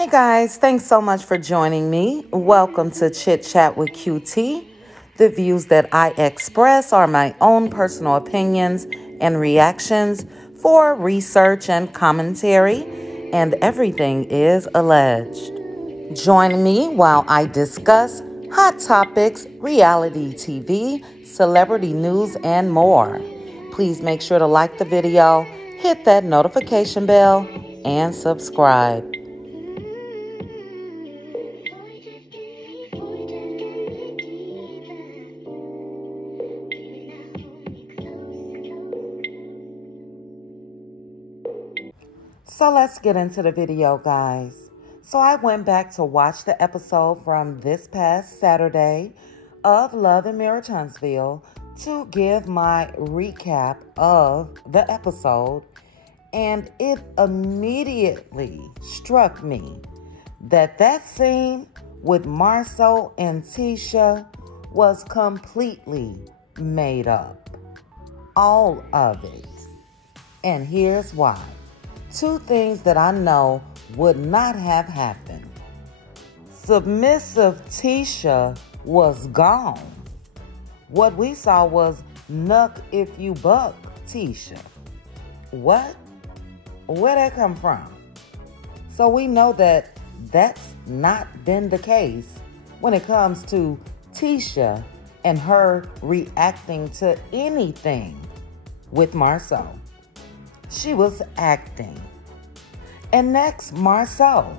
Hey guys, thanks so much for joining me. Welcome to Chit Chat with QT. The views that I express are my own personal opinions and reactions for research and commentary, and everything is alleged. Join me while I discuss hot topics, reality TV, celebrity news, and more. Please make sure to like the video, hit that notification bell, and subscribe. So let's get into the video, guys. So I went back to watch the episode from this past Saturday of Love in Huntsville to give my recap of the episode, and it immediately struck me that scene with Marsau and Tisha was completely made up. All of it. And here's why. Two things that I know would not have happened. Submissive Tisha was gone. What we saw was nuck if you buck Tisha. What? Where'd that come from? So we know that that's not been the case when it comes to Tisha and her reacting to anything with Marsau. She was acting. And next, Marsau.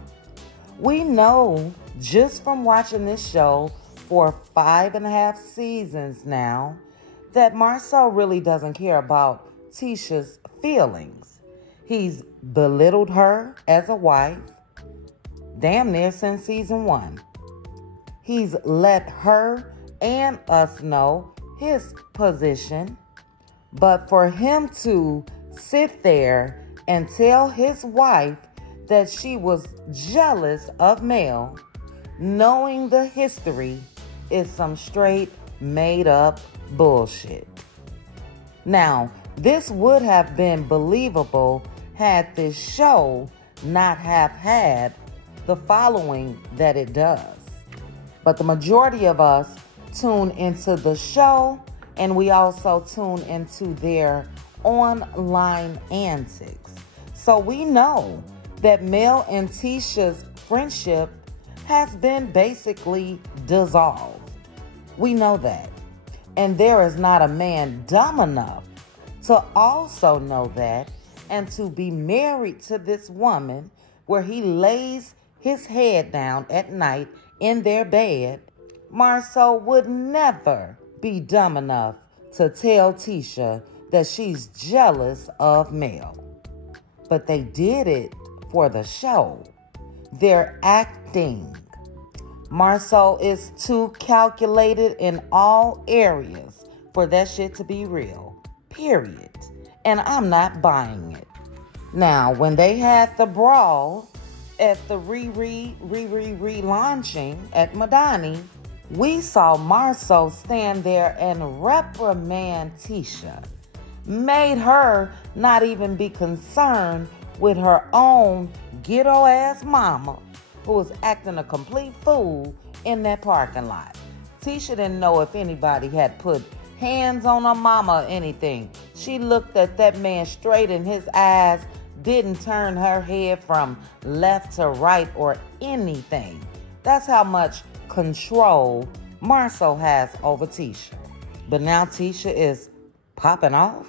We know just from watching this show for 5.5 seasons now that Marsau really doesn't care about Tisha's feelings. He's belittled her as a wife damn near since season 1. He's let her and us know his position. But for him to sit there and tell his wife that she was jealous of Mel, knowing the history, is some straight made up bullshit. Now, this would have been believable had this show not have had the following that it does. But the majority of us tune into the show, and we also tune into their online antics. So we know that Mel and Tisha's friendship has been basically dissolved. We know that. And there is not a man dumb enough to also know that and to be married to this woman where he lays his head down at night in their bed. Marsau would never be dumb enough to tell Tisha that she's jealous of Mel. But they did it for the show. They're acting. Marsau is too calculated in all areas for that shit to be real. Period. And I'm not buying it. Now, when they had the brawl at the relaunching at Madani, we saw Marsau stand there and reprimand Tisha. Made her not even be concerned with her own ghetto-ass mama who was acting a complete fool in that parking lot. Tisha didn't know if anybody had put hands on her mama or anything. She looked at that man straight in his eyes, didn't turn her head from left to right or anything. That's how much control Marsau has over Tisha. But now Tisha is popping off.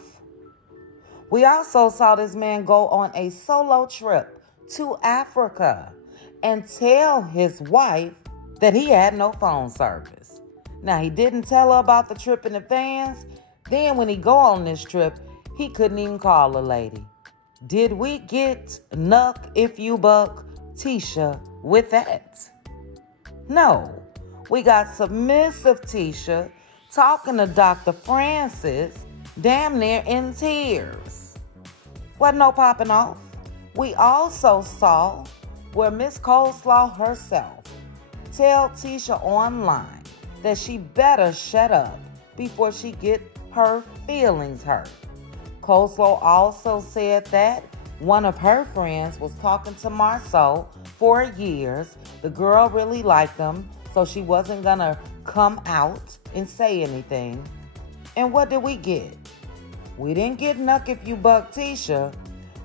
We also saw this man go on a solo trip to Africa and tell his wife that he had no phone service. Now, he didn't tell her about the trip in advance. Then when he go on this trip, he couldn't even call a lady. Did we get nuck if you buck Tisha with that? No. We got submissive Tisha talking to Dr. Francis damn near in tears. Wasn't no popping off. We also saw where Miss Coleslaw herself tell Tisha online that she better shut up before she get her feelings hurt. Coleslaw also said that one of her friends was talking to Marsau for years. The girl really liked him, so she wasn't gonna come out and say anything. And what did we get? We didn't get Nuck If You Buck Tisha.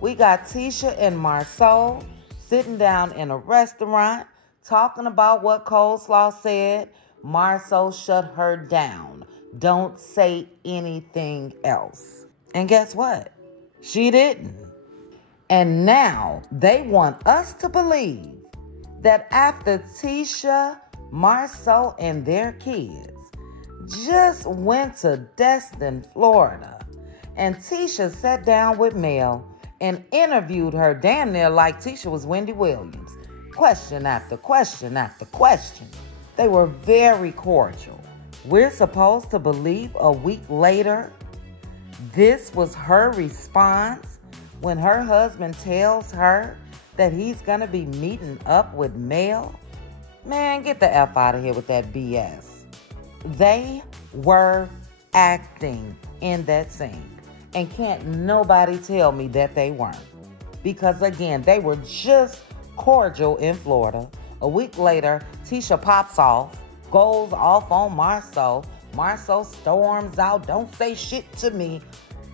We got Tisha and Marsau sitting down in a restaurant talking about what Coleslaw said. Marsau shut her down. Don't say anything else. And guess what? She didn't. And now they want us to believe that after Tisha, Marsau, and their kids just went to Destin, Florida, and Tisha sat down with Mel and interviewed her damn near like Tisha was Wendy Williams. Question after question after question. They were very cordial. We're supposed to believe a week later this was her response when her husband tells her that he's going to be meeting up with Mel? Man, get the F out of here with that BS. They were acting in that scene. And can't nobody tell me that they weren't. Because again, they were just cordial in Florida. A week later, Tisha pops off, goes off on Marsau. Marsau storms out, don't say shit to me.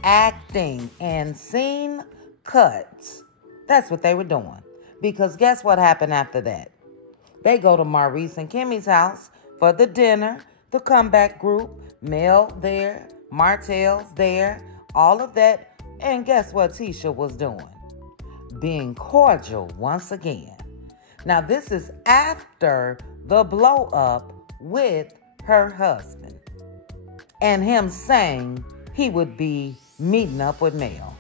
Acting and scene cuts. That's what they were doing. Because guess what happened after that? They go to Maurice and Kimmy's house for the dinner, the comeback group, Mel there, Martell's there, all of that. And guess what Tisha was doing? Being cordial once again. Now this is after the blow up with her husband and him saying he would be meeting up with Mel.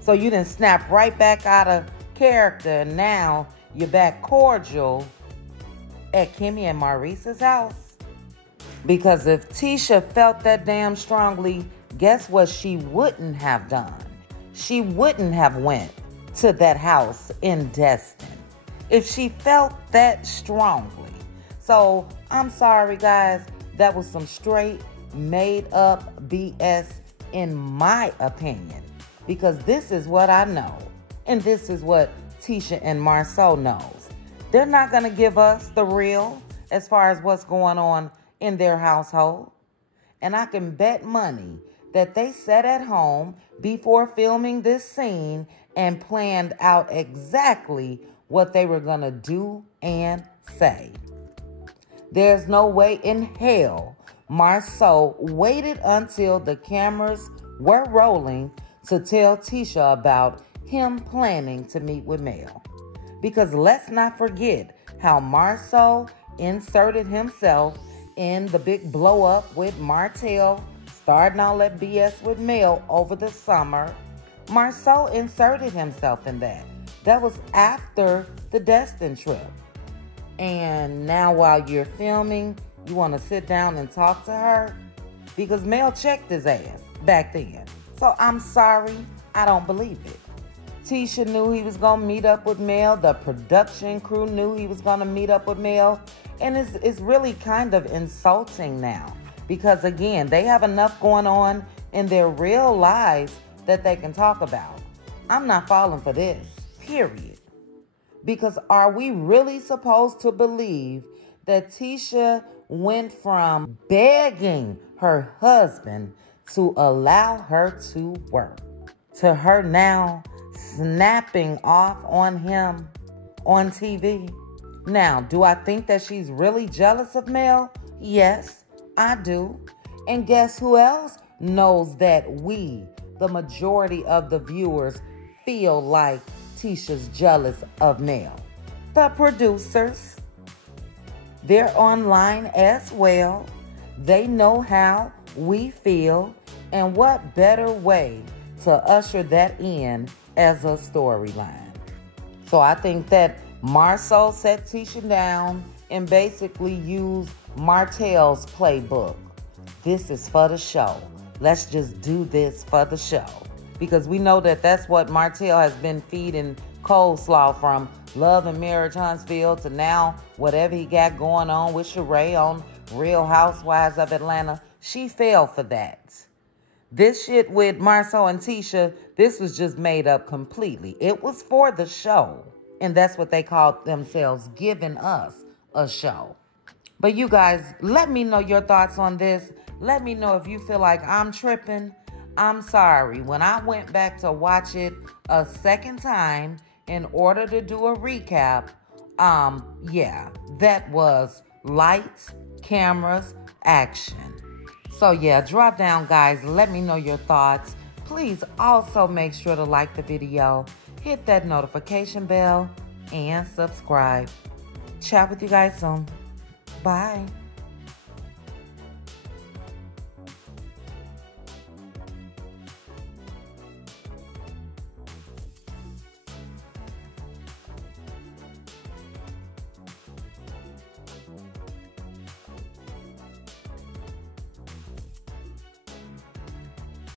So you didn't snap right back out of character and now you're back cordial at Kimmy and Maurice's house. Because if Tisha felt that damn strongly, guess what she wouldn't have done? She wouldn't have went to that house in Destin if she felt that strongly. So I'm sorry, guys. That was some straight made up BS in my opinion. Because this is what I know. And this is what Tisha and Marsau knows. They're not going to give us the real as far as what's going on in their household. And I can bet money that they sat at home before filming this scene and planned out exactly what they were going to do and say. There's no way in hell Marsau waited until the cameras were rolling to tell Tisha about him planning to meet with Mel. Because let's not forget how Marsau inserted himself in the big blow up with Martell, starting all that BS with Mel over the summer. Marsau inserted himself in that. That was after the Destin trip. And now while you're filming, you want to sit down and talk to her? Because Mel checked his ass back then. So I'm sorry, I don't believe it. Tisha knew he was going to meet up with Mel. The production crew knew he was going to meet up with Mel. And it's really kind of insulting now. Because again, they have enough going on in their real lives that they can talk about. I'm not falling for this, period. Because are we really supposed to believe that Tisha went from begging her husband to allow her to work to her now snapping off on him on TV? Now, do I think that she's really jealous of Mel? Yes, I do. And guess who else knows that we, the majority of the viewers, feel like Tisha's jealous of Mel? The producers. They're online as well. They know how we feel, and what better way to usher that in as a storyline. So I think that Marsau set Tisha down and basically used Martell's playbook. This is for the show. Let's just do this for the show. Because we know that that's what Martell has been feeding Coleslaw from Love and Marriage Huntsville to now whatever he got going on with Sheree on Real Housewives of Atlanta. She fell for that. This shit with Marsau and Tisha, this was just made up completely. It was for the show. And that's what they called themselves, giving us a show. But you guys, let me know your thoughts on this. Let me know if you feel like I'm tripping. I'm sorry. When I went back to watch it a second time in order to do a recap, yeah, that was lights, cameras, action. So yeah, drop down, guys. Let me know your thoughts. Please also make sure to like the video, hit that notification bell, and subscribe. Chat with you guys soon. Bye.